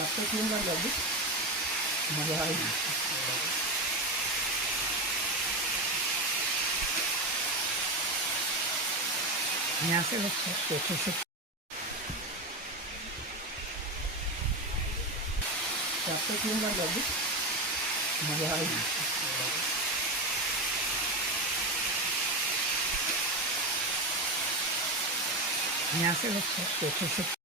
आपको 3 बार लगी, मजा आई। यहाँ से देखो से आपको 3 बार लगी, मजा आई। यहाँ से देखो से